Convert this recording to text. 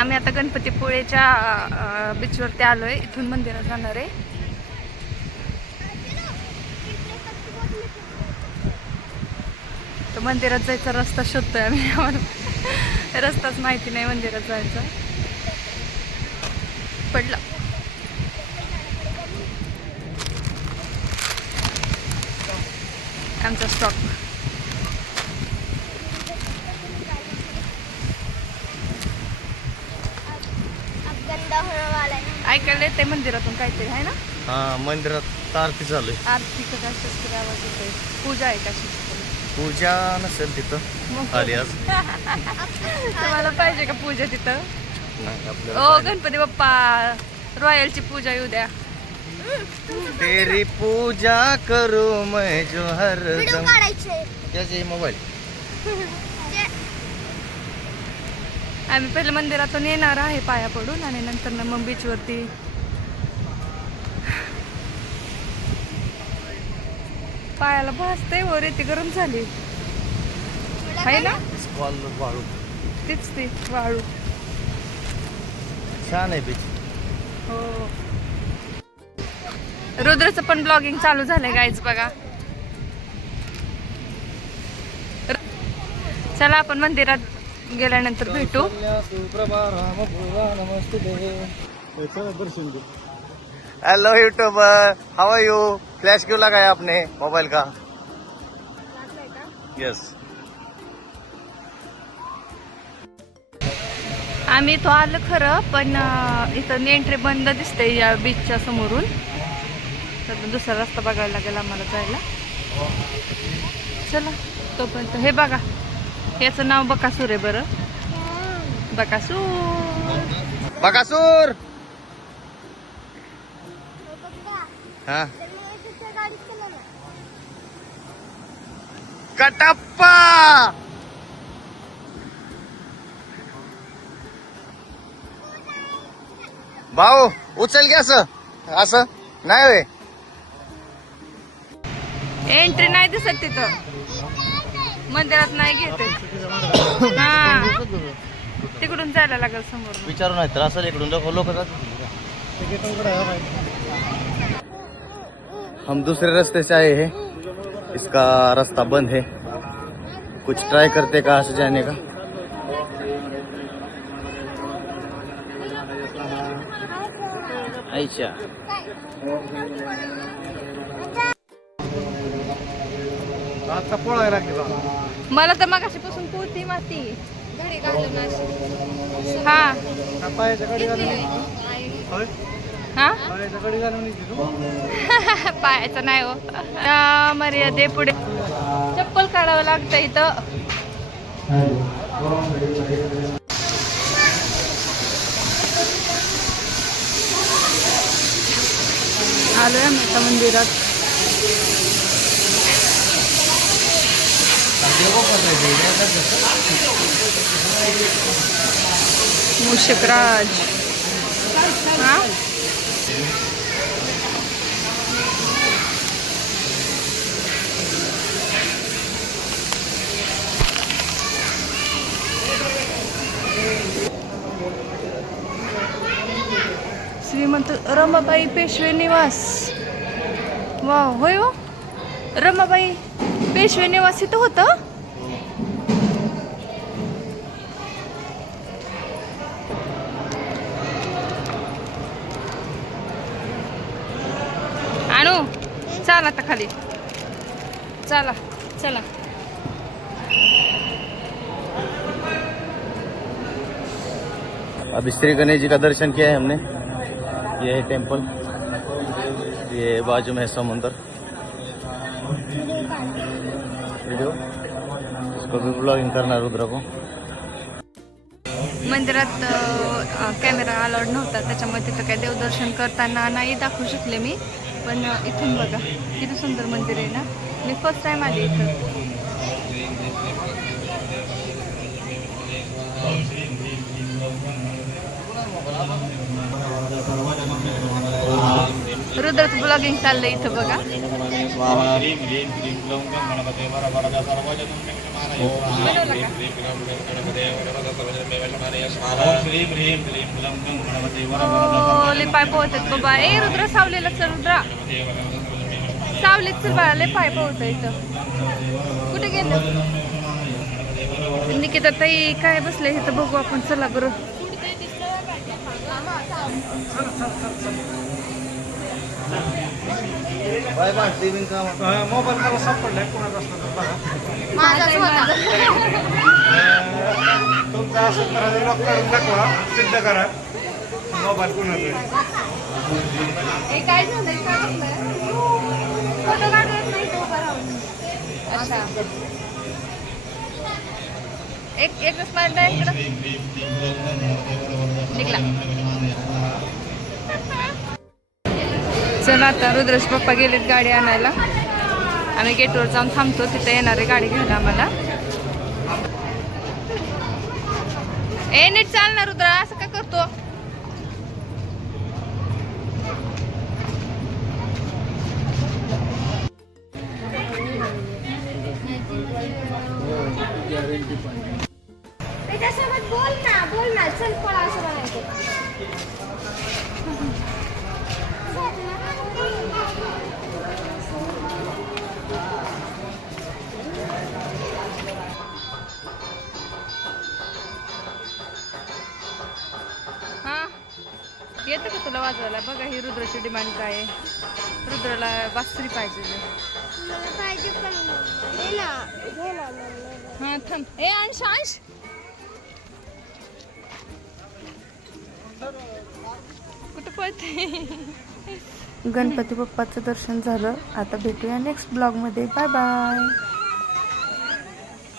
आम्ही आता गणपतीपुळेच्या बीचवरती आलोय. इथून मंदिरात जाणार आहे. तर मंदिरात जायचा रस्ता शोधतोय आम्ही. आम्हाला रस्ताच माहिती नाही मंदिरात जायचा. पडला. आमचा स्टॉप. ऐकायला येते मंदिरातून काहीतरी आहे ना. हा, मंदिरात आरती चालू आहे. आरती कशाची आवाज येतोय. पूजा आहे कशाची. पूजा नसेल तिथं आली आज. तुम्हाला पाहिजे का पूजा तिथं? नाही, ओ आपल्याला गणपती बाप्पा, रॉयलची पूजा येऊ द्या. तेरी पूजा करू मैं जो हरदम. त्याचे मोबाईल. आम्ही पहिले मंदिरातून येणार आहे पाया पडून आणि नंतर ना मग बीचवरती. पायाला भाजते वर रेती गरम झाली आहे ना. वाळू तीच ती वाळू. छान आहे बीच. हो. रुद्रचं पण ब्लॉगिंग चालू झालंय गाईज बघा. चला आपण मंदिरात गेल्यानंतर भेटू. Hello YouTuber, how are you? Flash क्यों लगाया आपने मोबाइल का? यस. आम्ही इथं आलं खरं, पण इथं एंट्री बंद दिसते या बीचच्या समोरून. तर दुसरा रस्ता बघायला लागेल आम्हाला जायला. चला तोपर्यंत हे बघा, याचं नाव बकासूर आहे. बरं, बकासूर. बकासूर. हाँ, कटप्पा. भाऊ उचल की असं असं नाही होय. एंट्री नाही दिसत तिथं मंदिरात, नाही घेत. हा, तिकडून जायला लागेल समोर. विचारू नाही तर असं इकडून लोक हम दूसरे रास्ते से आए हैं. इसका रास्ता बंद है. कुछ ट्राई करते कहाँ से जाने का. अच्छा, आता पोळायला लागली. मला तर मगाशीपासून पोहती माती घडी घालून अशी. हा हा. पायाचं नाही हो. मर्यादे पुढे चप्पल काढावं लागतं इथं. आलोय आम्ही आता मंदिरात. मूषकराज. हा, श्रीमंत रमाबाई पेशवे निवास. वा, होय हो. रमाबाई पेशवे निवास इथं होतं. आणू चला आता खाली. चला चला. अभी श्री गणेश जी का दर्शन किया है हमने. ये है टेम्पल. ये बाजू में है समुंदर. वीडियो इसको भी ब्लॉगिंग करना रुद्र को. मंदिरात कॅमेरा अलाउड नव्हता, त्याच्यामुळे तिथं काय देवदर्शन करताना नाही दाखवू शकले मी. पण इथून बघा किती सुंदर मंदिर आहे ना. मी फर्स्ट टाइम आले इथं. रुद्र रुद्रचं ब्लॉगिंग चाललंय इथं बघा. लय पाय पोहतात बाबा. ए रुद्र सावलेला चल रुद्रा. सावलीत चल बाळा, लय पाय पोहत इथं. कुठे गेलं निकिता ताई? काय बसले इथं बघू आपण. चला बरं. बाय बाय सेविंग का मोबाईल मला सापडलाय कोणाचा असला तर बघा. माझाच होता. तुमचा असं करा, लॉक काढून दाखवा, सिद्ध करा मोबाईल कोणाचा. काय झालंय? फोटो काढत नाही तो उभा राहून. अच्छा एक स्मार्ट आहे इकडं निघला. चला आता रुद्रश पप्पा गेलेत गाडी आणायला. आम्ही गेटवर जाऊन थांबतो, तिथे येणारे गाडी घ्यायला आम्हाला. ए नीट चाल ना रुद्रा, असं काय करतो? त्याच्यासोबत बोल ना चल पळा असं म्हणायचं. हा येतं का तुला वाजवायला? बघा ही रुद्राची डिमांड काय आहे. रुद्राला बासरी पाहिजे. मला पाहिजे पण घे ना. हा थांब. ए अंश अंश कुठं पळते? गणपती बाप्पाचं दर्शन झालं. आता भेटूया नेक्स्ट ब्लॉग मध्ये. Bye bye.